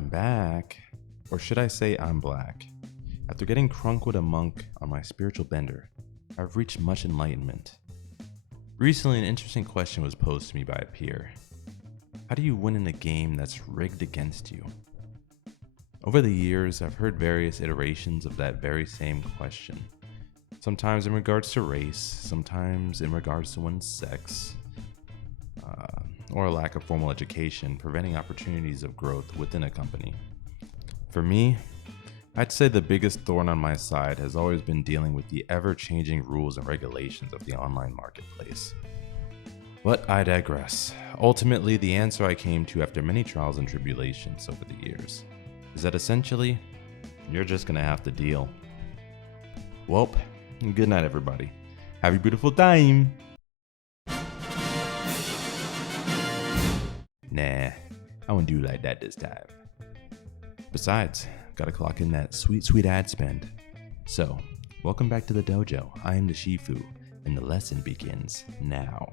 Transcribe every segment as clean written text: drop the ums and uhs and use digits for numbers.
I'm back. Or should I say I'm black? After getting crunk with a monk on my spiritual bender, I've reached much enlightenment. Recently, an interesting question was posed to me by a peer. How do you win in a game that's rigged against you? Over the years, I've heard various iterations of that very same question. Sometimes in regards to race, sometimes in regards to one's sex, or a lack of formal education preventing opportunities of growth within a company. For me, I'd say the biggest thorn on my side has always been dealing with the ever-changing rules and regulations of the online marketplace. But I digress. Ultimately, the answer I came to after many trials and tribulations over the years is that essentially, you're just gonna have to deal. Welp, good night everybody. Have a beautiful time! Nah, I won't do it like that this time. Besides, gotta clock in that sweet ad spend. So, welcome back to the dojo. I am the Go-Shīfù, and the lesson begins now.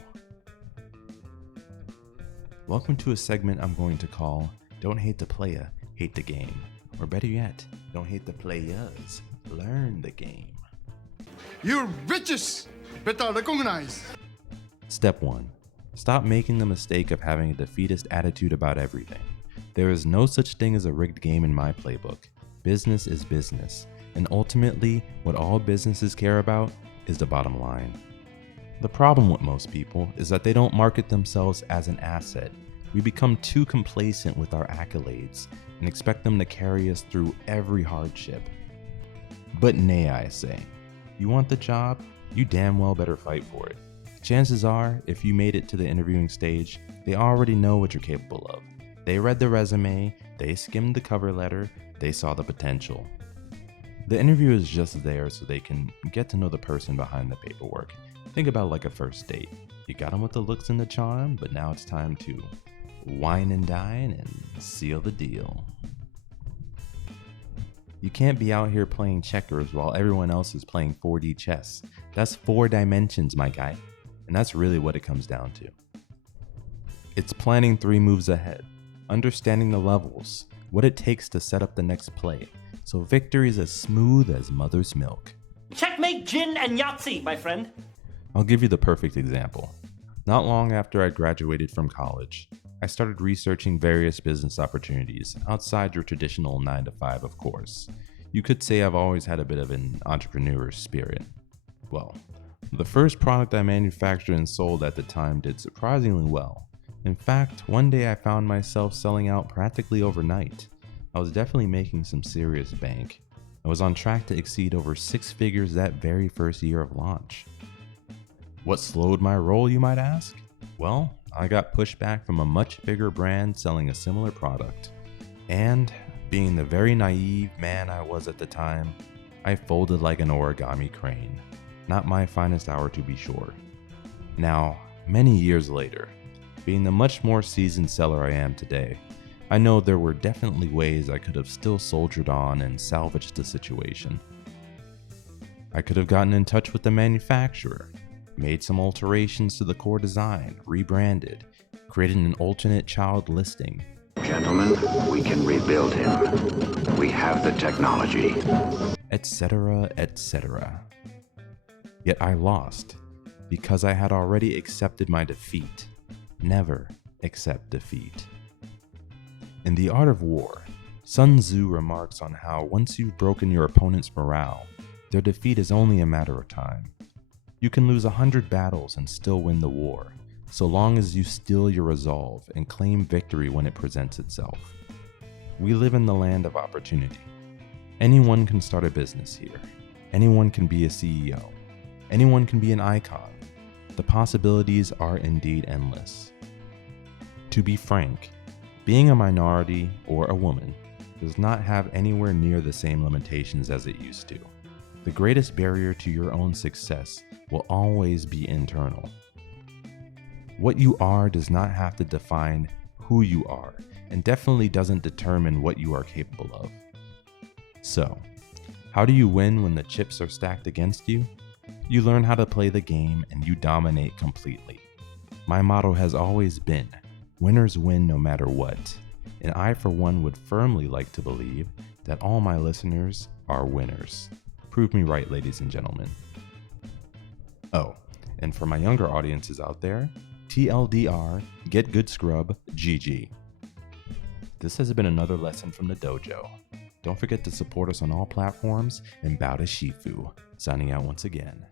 Welcome to a segment I'm going to call Don't Hate the Playa, Hate the Game. Or better yet, don't hate the players, learn the game. You bitches better recognize. Step 1. Stop making the mistake of having a defeatist attitude about everything. There is no such thing as a rigged game in my playbook. Business is business, and ultimately, what all businesses care about is the bottom line. The problem with most people is that they don't market themselves as an asset. We become too complacent with our accolades and expect them to carry us through every hardship. But nay, I say, you want the job? You damn well better fight for it. Chances are, if you made it to the interviewing stage, they already know what you're capable of. They read the resume, they skimmed the cover letter, they saw the potential. The interview is just there so they can get to know the person behind the paperwork. Think about it like a first date. You got them with the looks and the charm, but now it's time to wine and dine and seal the deal. You can't be out here playing checkers while everyone else is playing 4D chess. That's 4 dimensions, my guy. And that's really what it comes down to. It's planning 3 moves ahead, understanding the levels, what it takes to set up the next play, so victory is as smooth as mother's milk. Checkmate, gin, and Yahtzee, my friend. I'll give you the perfect example. Not long after I graduated from college, I started researching various business opportunities outside your traditional 9-to-5, of course. You could say I've always had a bit of an entrepreneur spirit. Well, the first product I manufactured and sold at the time did surprisingly well. In fact, one day I found myself selling out practically overnight. I was definitely making some serious bank. I was on track to exceed over 6 figures that very first year of launch. What slowed my roll, you might ask? Well, I got pushback from a much bigger brand selling a similar product. And, being the very naive man I was at the time, I folded like an origami crane. Not my finest hour to be sure. Now, many years later, being the much more seasoned seller I am today, I know there were definitely ways I could have still soldiered on and salvaged the situation. I could have gotten in touch with the manufacturer, made some alterations to the core design, rebranded, created an alternate child listing. Gentlemen, we can rebuild him. We have the technology. Etc., etc. Yet I lost, because I had already accepted my defeat. Never accept defeat. In The Art of War, Sun Tzu remarks on how once you've broken your opponent's morale, their defeat is only a matter of time. You can lose 100 battles and still win the war, so long as you steel your resolve and claim victory when it presents itself. We live in the land of opportunity. Anyone can start a business here. Anyone can be a CEO. Anyone can be an icon. The possibilities are indeed endless. To be frank, being a minority or a woman does not have anywhere near the same limitations as it used to. The greatest barrier to your own success will always be internal. What you are does not have to define who you are, and definitely doesn't determine what you are capable of. So, how do you win when the chips are stacked against you? You learn how to play the game and you dominate completely. My motto has always been, winners win no matter what. And I, for one, would firmly like to believe that all my listeners are winners. Prove me right, ladies and gentlemen. Oh, and for my younger audiences out there, TLDR, get good scrub, GG. This has been another lesson from the dojo. Don't forget to support us on all platforms and bow to Shifu. Signing out once again.